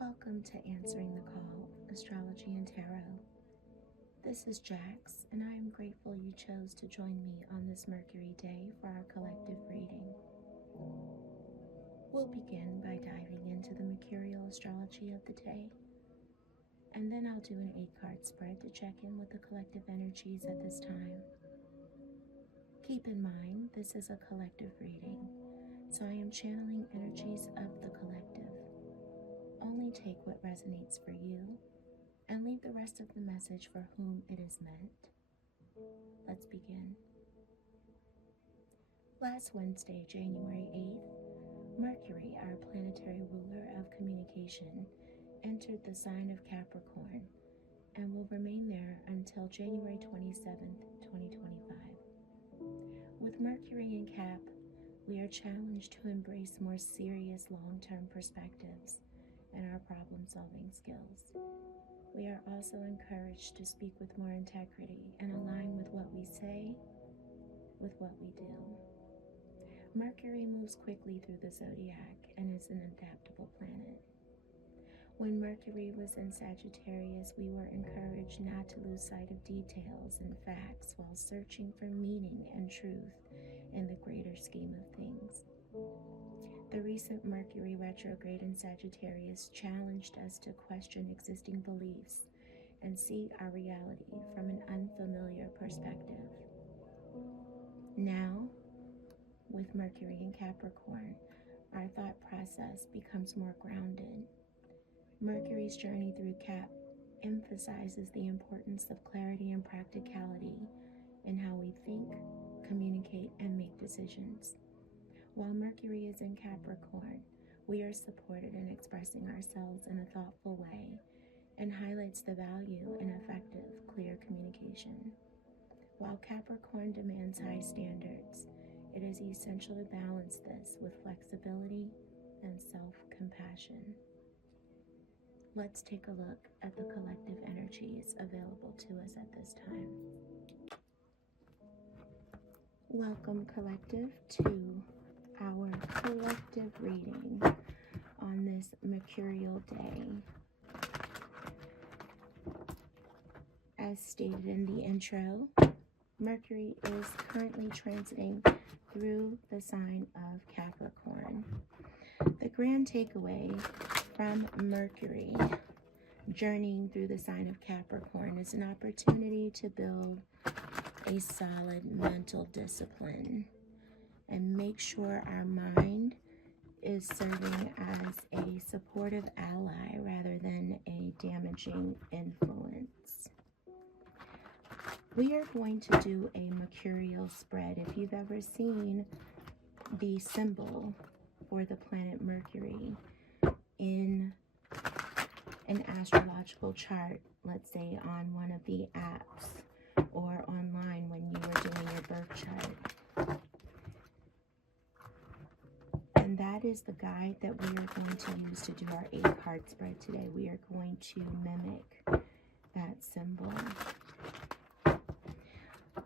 Welcome to Answering the Call, Astrology and Tarot. This is Jax, and I am grateful you chose to join me on this Mercury day for our collective reading. We'll begin by diving into the mercurial astrology of the day, and then I'll do an 8-card spread to check in with the collective energies at this time. Keep in mind, this is a collective reading, so I am channeling energies of the collective. Only take what resonates for you, and leave the rest of the message for whom it is meant. Let's begin. Last Wednesday, January 8th, Mercury, our planetary ruler of communication, entered the sign of Capricorn and will remain there until January 27th, 2025. With Mercury in Cap, we are challenged to embrace more serious long-term perspectives and our problem-solving skills. We are also encouraged to speak with more integrity and align with what we say with what we do. Mercury moves quickly through the zodiac and is an adaptable planet. When Mercury was in Sagittarius, we were encouraged not to lose sight of details and facts while searching for meaning and truth in the greater scheme of things. The recent Mercury retrograde in Sagittarius challenged us to question existing beliefs and see our reality from an unfamiliar perspective. Now, with Mercury in Capricorn, our thought process becomes more grounded. Mercury's journey through Cap emphasizes the importance of clarity and practicality in how we think, communicate, and make decisions. While Mercury is in Capricorn, we are supported in expressing ourselves in a thoughtful way and highlights the value in effective, clear communication. While Capricorn demands high standards, it is essential to balance this with flexibility and self-compassion. Let's take a look at the collective energies available to us at this time. Welcome, collective, to our collective reading on this mercurial day. As stated in the intro, Mercury is currently transiting through the sign of Capricorn. The grand takeaway from Mercury journeying through the sign of Capricorn is an opportunity to build a solid mental discipline and make sure our mind is serving as a supportive ally rather than a damaging influence. We are going to do a mercurial spread. If you've ever seen the symbol for the planet Mercury in an astrological chart, let's say on one of the apps or online when you were doing your birth chart, and that is the guide that we are going to use to do our 8-card spread today. We are going to mimic that symbol.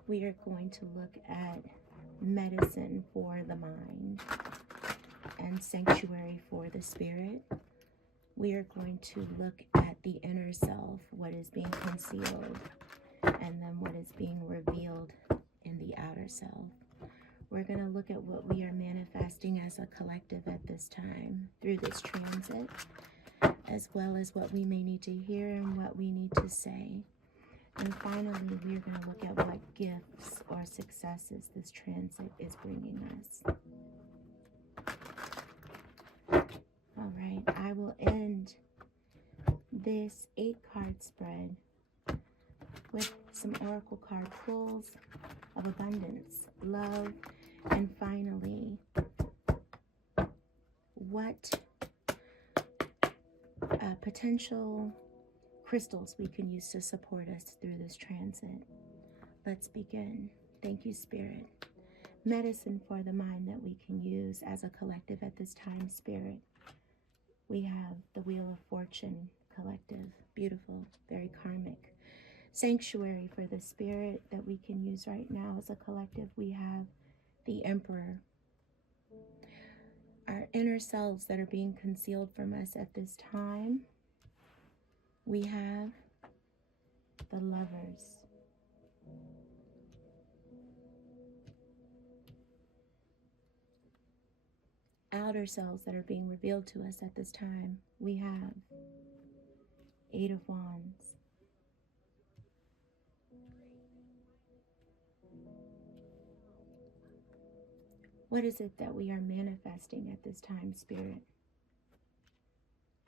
We are going to look at medicine for the mind and sanctuary for the spirit. We are going to look at the inner self, what is being concealed, and then what is being revealed in the outer self. We're going to look at what we are manifesting as a collective at this time through this transit, as well as what we may need to hear and what we need to say. And finally, we're going to look at what gifts or successes this transit is bringing us. All right, I will end this 8-card spread with some oracle card pulls of abundance, love, and finally, what potential crystals we can use to support us through this transit. Let's begin. Thank you, Spirit. Medicine for the mind that we can use as a collective at this time, Spirit. We have the Wheel of Fortune collective. Beautiful, very karmic. Sanctuary for the spirit that we can use right now as a collective. We have the Emperor. our inner selves that are being concealed from us at this time, we have the Lovers. Outer selves that are being revealed to us at this time, we have Eight of Wands. What is it that we are manifesting at this time, Spirit?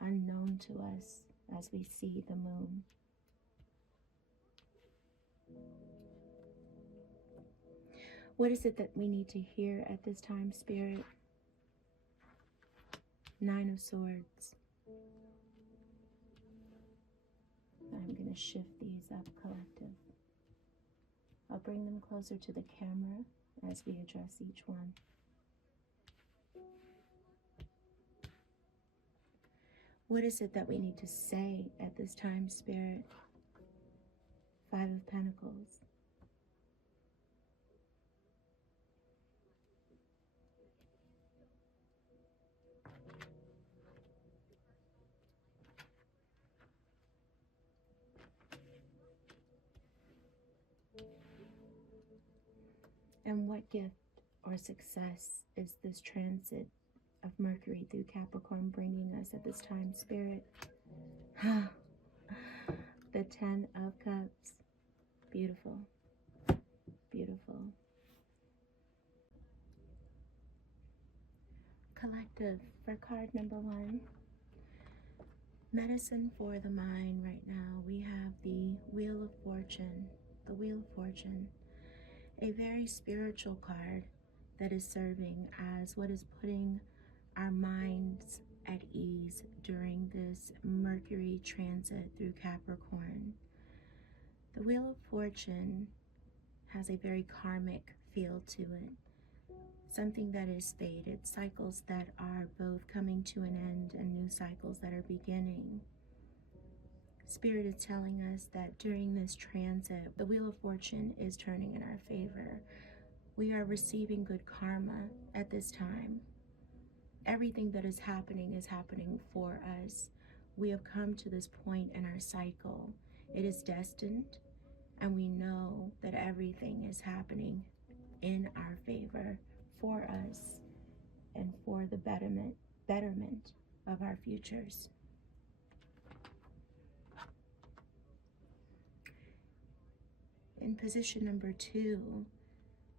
Unknown to us as we see the moon. What is it that we need to hear at this time, Spirit? Nine of Swords. I'm going to shift these up, collective. I'll bring them closer to the camera as we address each one. What is it that we need to say at this time, Spirit? Five of Pentacles. And what gift or success is this transit of Mercury through Capricorn bringing us at this time, Spirit? The Ten of Cups. Beautiful. Beautiful. Collective, for card number 1, medicine for the mind right now, we have the Wheel of Fortune. The Wheel of Fortune, a very spiritual card that is serving as what is putting our minds at ease during this Mercury transit through Capricorn. The Wheel of Fortune has a very karmic feel to it. Something that is fated, cycles that are both coming to an end and new cycles that are beginning. Spirit is telling us that during this transit, the Wheel of Fortune is turning in our favor. We are receiving good karma at this time. Everything that is happening for us. We have come to this point in our cycle. It is destined, and we know that everything is happening in our favor, for us, and for the betterment of our futures. In position number 2,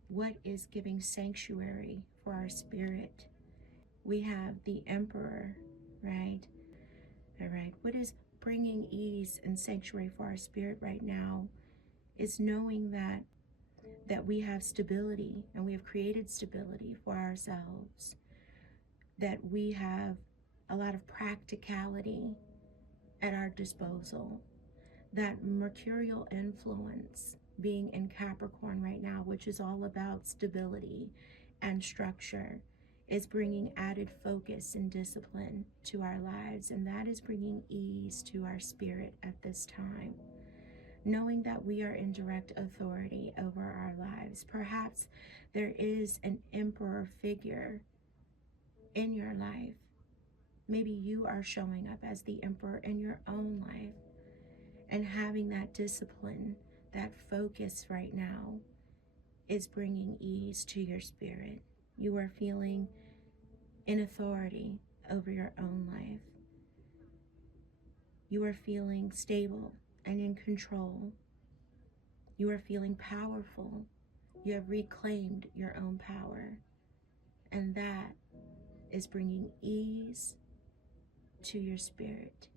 what is giving sanctuary for our spirit? We have the Emperor, right? All right. What is bringing ease and sanctuary for our spirit right now is knowing that we have stability, and we have created stability for ourselves, that we have a lot of practicality at our disposal, that mercurial influence being in Capricorn right now, which is all about stability and structure, is bringing added focus and discipline to our lives, and that is bringing ease to our spirit at this time. Knowing that we are in direct authority over our lives. Perhaps there is an emperor figure in your life. Maybe you are showing up as the emperor in your own life, and having that discipline, that focus right now is bringing ease to your spirit. You are feeling in authority over your own life. You are feeling stable and in control. You are feeling powerful. You have reclaimed your own power. And that is bringing ease to your spirit.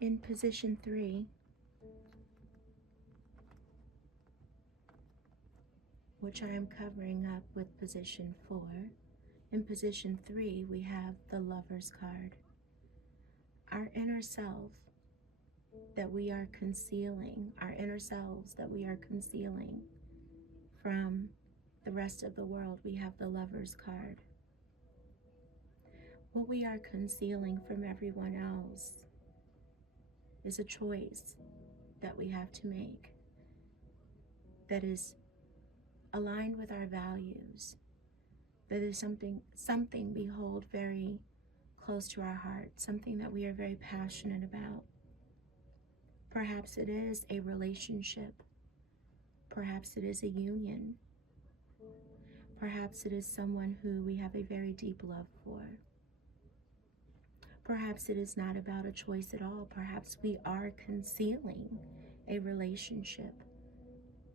In position 3, which I am covering up with position 4, in position 3, we have the Lover's card. Our inner self that we are concealing, our inner selves that we are concealing from the rest of the world, we have the Lover's card. What we are concealing from everyone else is a choice that we have to make that is aligned with our values, that is something we hold very close to our heart, something that we are very passionate about. Perhaps it is a relationship. Perhaps it is a union. Perhaps it is someone who we have a very deep love for. Perhaps it is not about a choice at all. Perhaps we are concealing a relationship,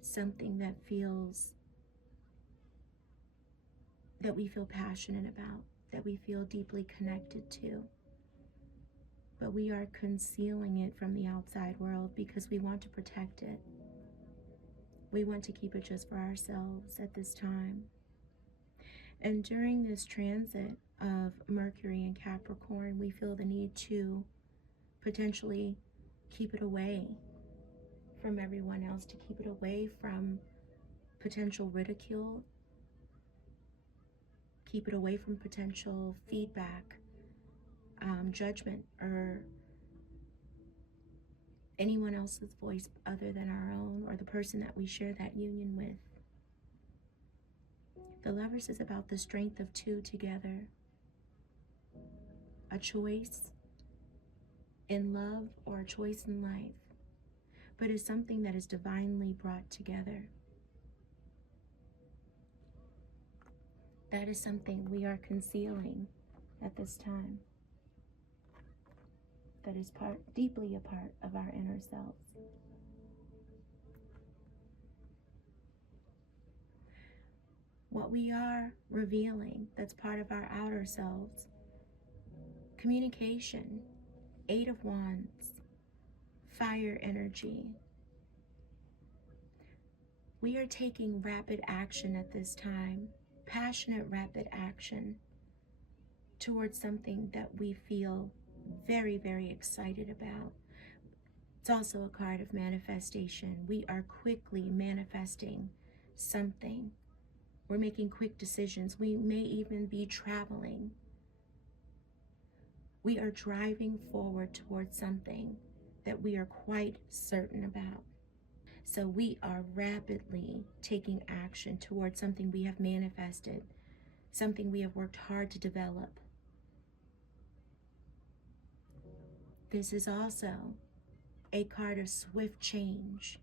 something that we feel passionate about, that we feel deeply connected to. But we are concealing it from the outside world because we want to protect it. We want to keep it just for ourselves at this time. And during this transit of Mercury and Capricorn, we feel the need to potentially keep it away from everyone else, to keep it away from potential ridicule, keep it away from potential feedback, judgment, or anyone else's voice other than our own, or the person that we share that union with. The Lovers is about the strength of two together, a choice in love or a choice in life, but it's something that is divinely brought together. That is something we are concealing at this time. That is deeply a part of our inner selves. What we are revealing, that's part of our outer selves. Communication, 8 of Wands, fire energy. We are taking rapid action at this time, passionate rapid action towards something that we feel very, very excited about. It's also a card of manifestation. We are quickly manifesting something. We're making quick decisions. We may even be traveling. We are driving forward towards something that we are quite certain about. So we are rapidly taking action towards something we have manifested, something we have worked hard to develop. This is also a card of swift change.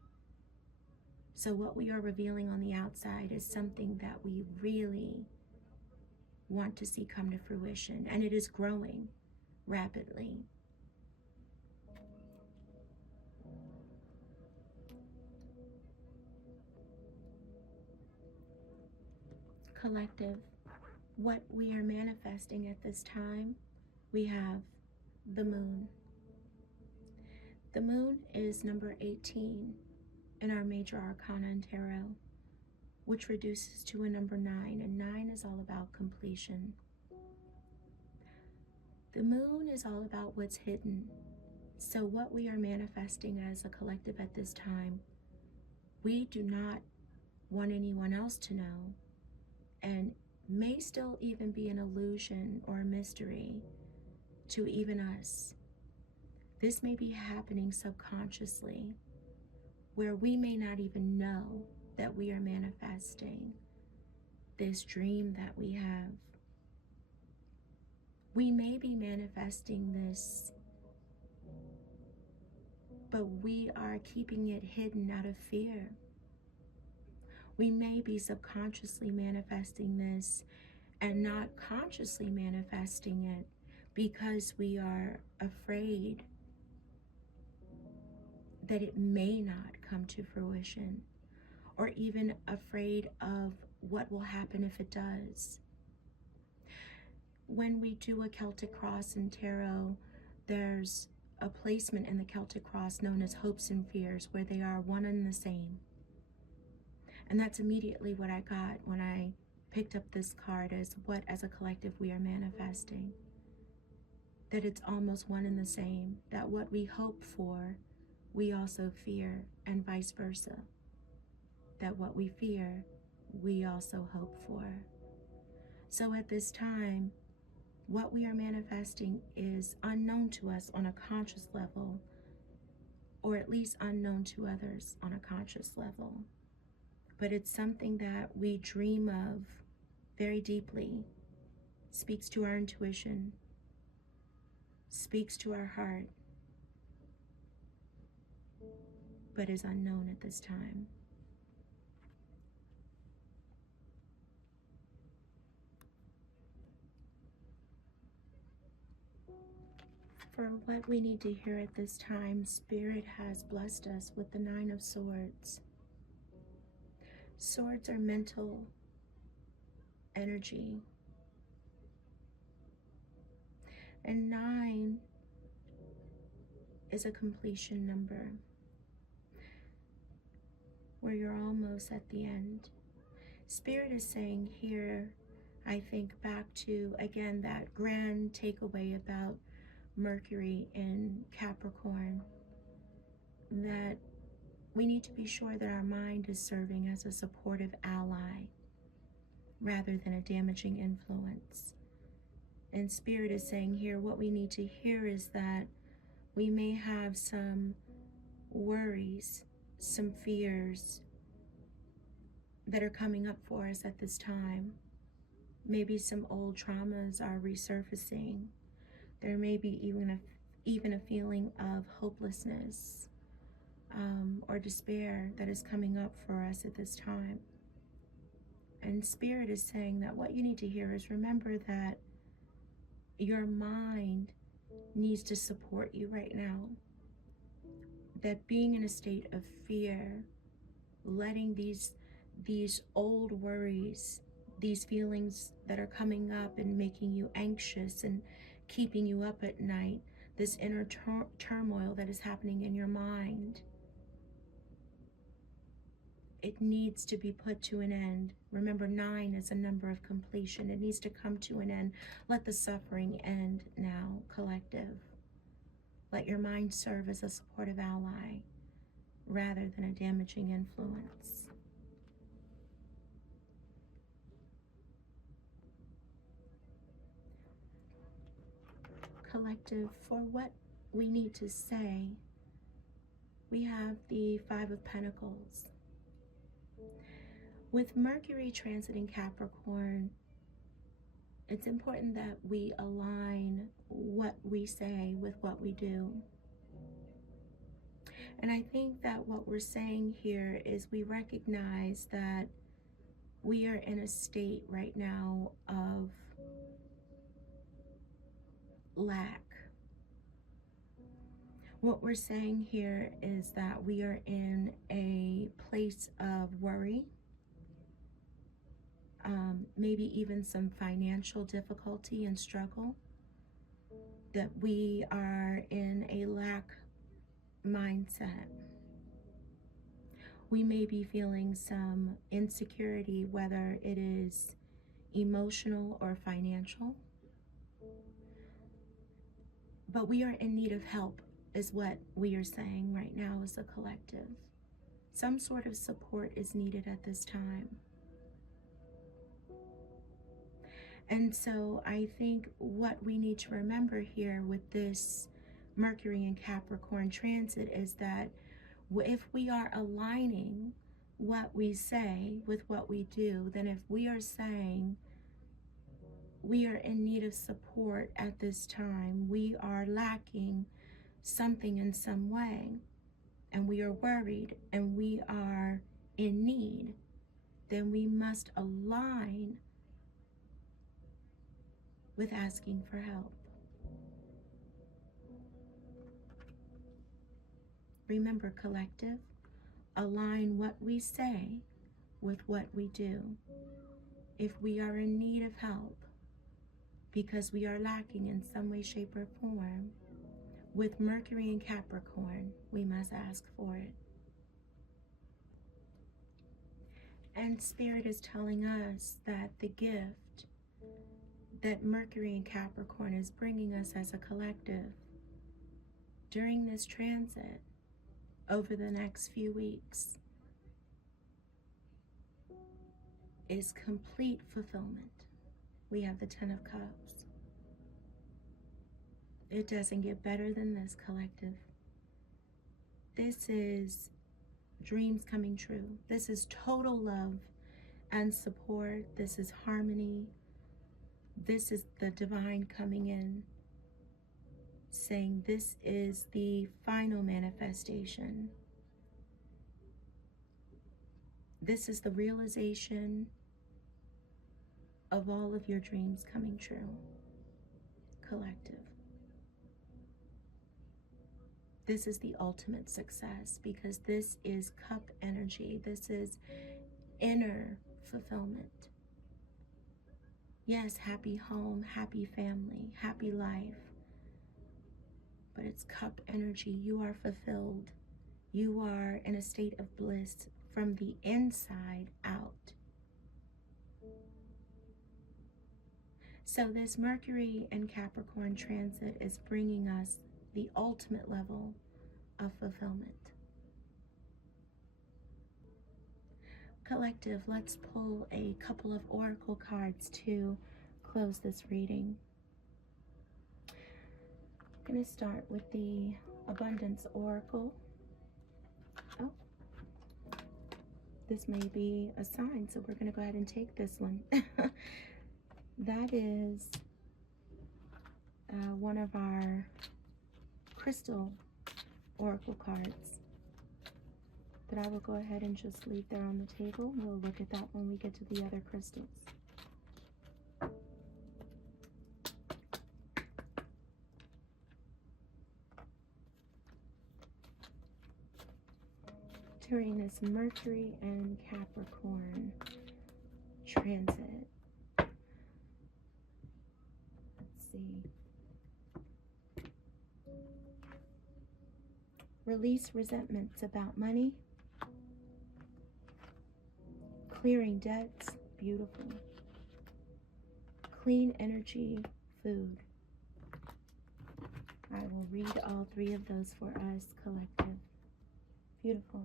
So what we are revealing on the outside is something that we really want to see come to fruition, and it is growing rapidly. Collective, what we are manifesting at this time, we have the moon. The moon is number 18 in our major arcana in tarot, which reduces to a number 9, and 9 is all about completion. The moon is all about what's hidden. So what we are manifesting as a collective at this time, we do not want anyone else to know, and may still even be an illusion or a mystery to even us. This may be happening subconsciously, where we may not even know that we are manifesting this dream that we have. We may be manifesting this, but we are keeping it hidden out of fear. We may be subconsciously manifesting this and not consciously manifesting it because we are afraid that it may not come to fruition, or even afraid of what will happen if it does. When we do a Celtic cross in tarot, there's a placement in the Celtic cross known as hopes and fears, where they are one and the same. And that's immediately what I got when I picked up this card, as what as a collective we are manifesting. That it's almost one and the same, that what we hope for, we also fear, and vice versa. That what we fear, we also hope for. So at this time, what we are manifesting is unknown to us on a conscious level, or at least unknown to others on a conscious level. But it's something that we dream of very deeply, speaks to our intuition, speaks to our heart, but is unknown at this time. For what we need to hear at this time, Spirit has blessed us with the 9 of Swords. Swords are mental energy. And 9 is a completion number, where you're almost at the end. Spirit is saying here, I think back to, again, that grand takeaway about Mercury in Capricorn, that we need to be sure that our mind is serving as a supportive ally rather than a damaging influence. And Spirit is saying here, what we need to hear is that we may have some worries, some fears that are coming up for us at this time. Maybe some old traumas are resurfacing. There may be even a feeling of hopelessness or despair that is coming up for us at this time. And Spirit is saying that what you need to hear is, remember that your mind needs to support you right now. That being in a state of fear, letting these old worries, these feelings that are coming up and making you anxious and keeping you up at night, this inner turmoil that is happening in your mind, it needs to be put to an end. Remember, 9 is a number of completion. It needs to come to an end. Let the suffering end now, collective. Let your mind serve as a supportive ally rather than a damaging influence. Collective, for what we need to say, we have the 5 of Pentacles. With Mercury transiting Capricorn, it's important that we align what we say with what we do. And I think that what we're saying here is we recognize that we are in a state right now of lack. What we're saying here is that we are in a place of worry, maybe even some financial difficulty and struggle, that we are in a lack mindset. We may be feeling some insecurity, whether it is emotional or financial, but we are in need of help is what we are saying right now as a collective. Some sort of support is needed at this time. And so I think what we need to remember here with this Mercury and Capricorn transit is that if we are aligning what we say with what we do, then if we are saying we are in need of support at this time, we are lacking something in some way, and we are worried and we are in need, then we must align with asking for help. Remember, collective, align what we say with what we do. If we are in need of help because we are lacking in some way, shape, or form, with Mercury and Capricorn, we must ask for it. And Spirit is telling us that the gift that Mercury and Capricorn is bringing us as a collective during this transit over the next few weeks is complete fulfillment. We have the 10 of Cups. It doesn't get better than this, collective. This is dreams coming true. This is total love and support. This is harmony. This is the divine coming in, saying this is the final manifestation. This is the realization of all of your dreams coming true. Collective. This is the ultimate success, because this is cup energy. This is inner fulfillment. Yes, happy home, happy family, happy life. But it's cup energy. You are fulfilled. You are in a state of bliss from the inside out. So this Mercury and Capricorn transit is bringing us the ultimate level of fulfillment. Collective, let's pull a couple of oracle cards to close this reading. I'm going to start with the Abundance Oracle. Oh, this may be a sign, so we're going to go ahead and take this one. That is one of our crystal oracle cards that I will go ahead and just leave there on the table. We'll look at that when we get to the other crystals. During this Mercury and Capricorn transit, let's see. Release resentments about money. Clearing debts, beautiful. Clean energy, food. I will read all three of those for us, collective. Beautiful.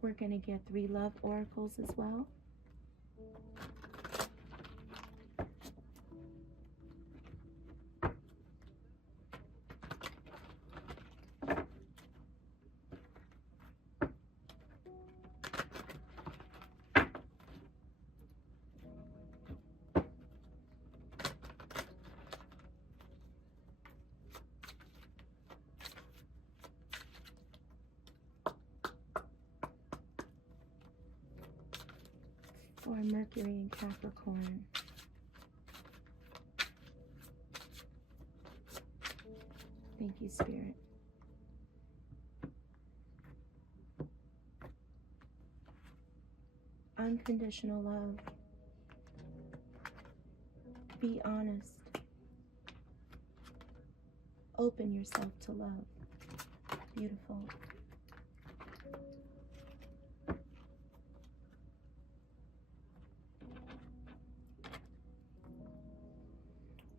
We're going to get 3 love oracles as well. For Mercury and Capricorn. Thank you, Spirit. Unconditional love. Be honest. Open yourself to love. Beautiful.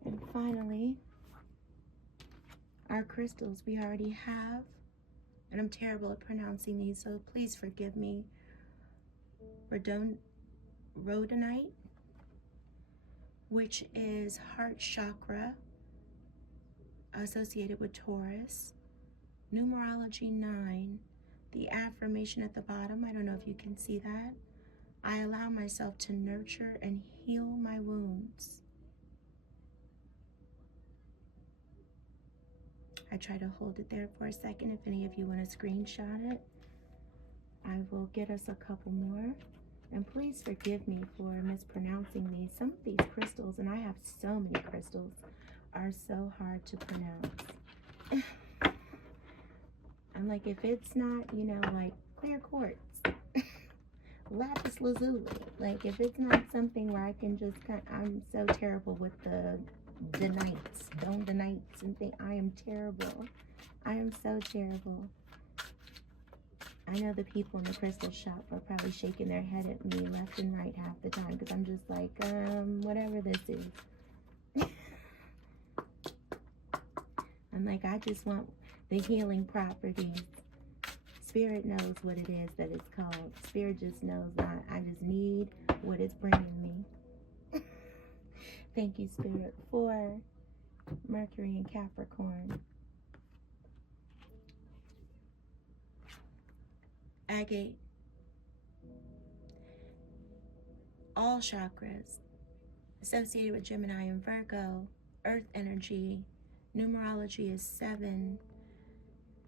And finally, our crystals we already have, and I'm terrible at pronouncing these, so please forgive me. Rhodonite, which is heart chakra associated with Taurus. Numerology 9, the affirmation at the bottom, I don't know if you can see that. I allow myself to nurture and heal my wounds. I try to hold it there for a second. If any of you want to screenshot it, I will get us a couple more. And please forgive me for mispronouncing these. Some of these crystals, and I have so many crystals, are so hard to pronounce. I'm like, if it's not, you know, like clear quartz, lapis lazuli, like if it's not something where I can just I'm so terrible with the denites, donites and things. I am terrible. I am so terrible. I know the people in the crystal shop are probably shaking their head at me left and right half the time, because I'm just like, whatever this is. I'm like, I just want the healing properties. Spirit knows what it is that it's called. Spirit just knows I just need what it's bringing me. Thank you, Spirit, for Mercury and Capricorn. Agate. All chakras associated with Gemini and Virgo. Earth energy. Numerology is 7.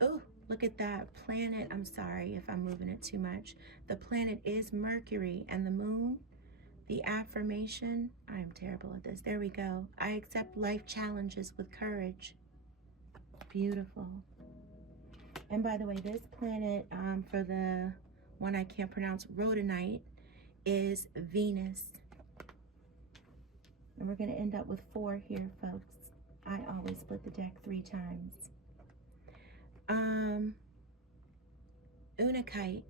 Oh, look at that planet. I'm sorry if I'm moving it too much. The planet is Mercury, and the moon, the affirmation. I am terrible at this. There we go. I accept life challenges with courage. Beautiful. And by the way, this planet, for the one I can't pronounce, rhodonite, is Venus. And we're going to end up with 4 here, folks. I always split the deck 3 times. Unakite,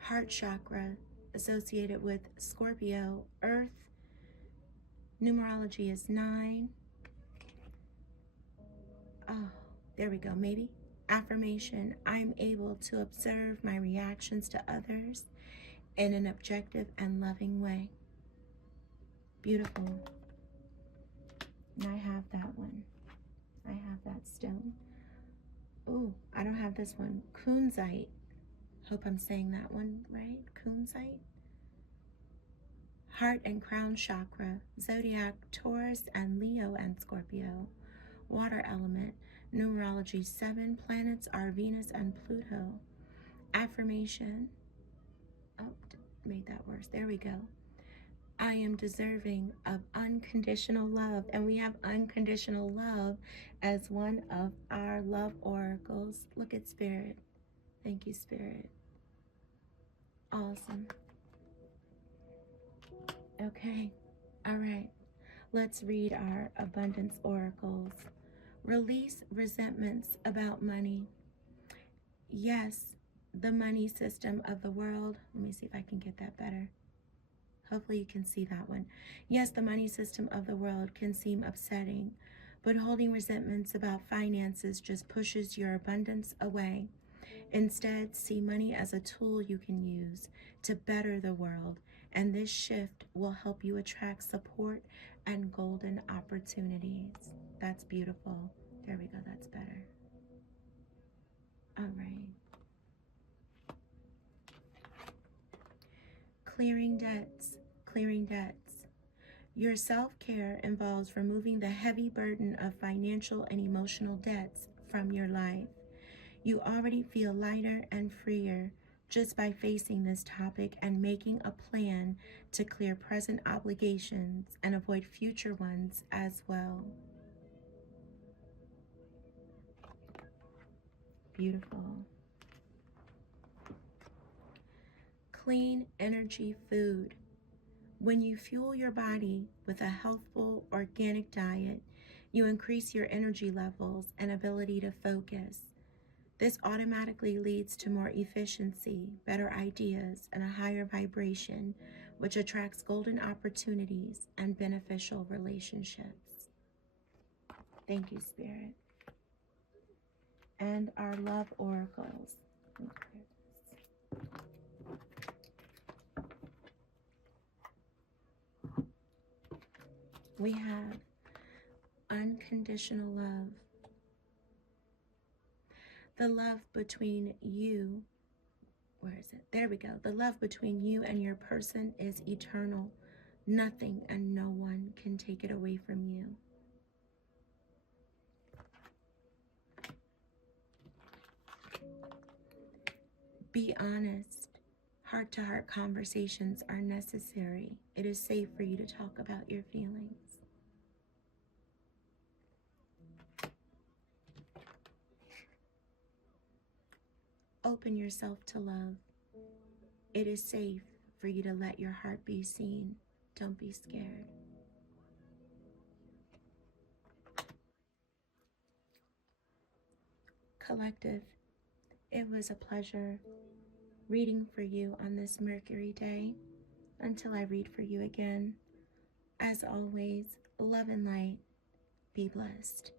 heart chakra, associated with Scorpio. Earth, numerology is 9. Oh, there we go, maybe. Affirmation, I'm able to observe my reactions to others in an objective and loving way. Beautiful. And I have that one. I have that stone. Oh, I don't have this one. Kunzite. Hope I'm saying that one right. Kunzite. Heart and crown chakra. Zodiac, Taurus and Leo and Scorpio. Water element. Numerology 7. Planets are Venus and Pluto. Affirmation. Oh, made that worse. There we go. I am deserving of unconditional love. And we have unconditional love as one of our love oracles. Look at Spirit. Thank you, Spirit. Awesome. Okay. All right. Let's read our abundance oracles. Release resentments about money. Yes, the money system of the world. Let me see if I can get that better. Hopefully you can see that one. Yes, the money system of the world can seem upsetting, but holding resentments about finances just pushes your abundance away. Instead, see money as a tool you can use to better the world, and this shift will help you attract support and golden opportunities. That's beautiful. There we go, that's better. All right. Clearing debts. Clearing debts. Your self-care involves removing the heavy burden of financial and emotional debts from your life. You already feel lighter and freer just by facing this topic and making a plan to clear present obligations and avoid future ones as well. Beautiful. Clean energy food. When you fuel your body with a healthful, organic diet, you increase your energy levels and ability to focus. This automatically leads to more efficiency, better ideas, and a higher vibration, which attracts golden opportunities and beneficial relationships. Thank you, Spirit. And our love oracles. We have unconditional love. The love between you, where is it? There we go. The love between you and your person is eternal. Nothing and no one can take it away from you. Be honest. Heart-to-heart conversations are necessary. It is safe for you to talk about your feelings. Open yourself to love. It is safe for you to let your heart be seen. Don't be scared. Collective, it was a pleasure reading for you on this Mercury day. Until I read for you again, as always, love and light. Be blessed.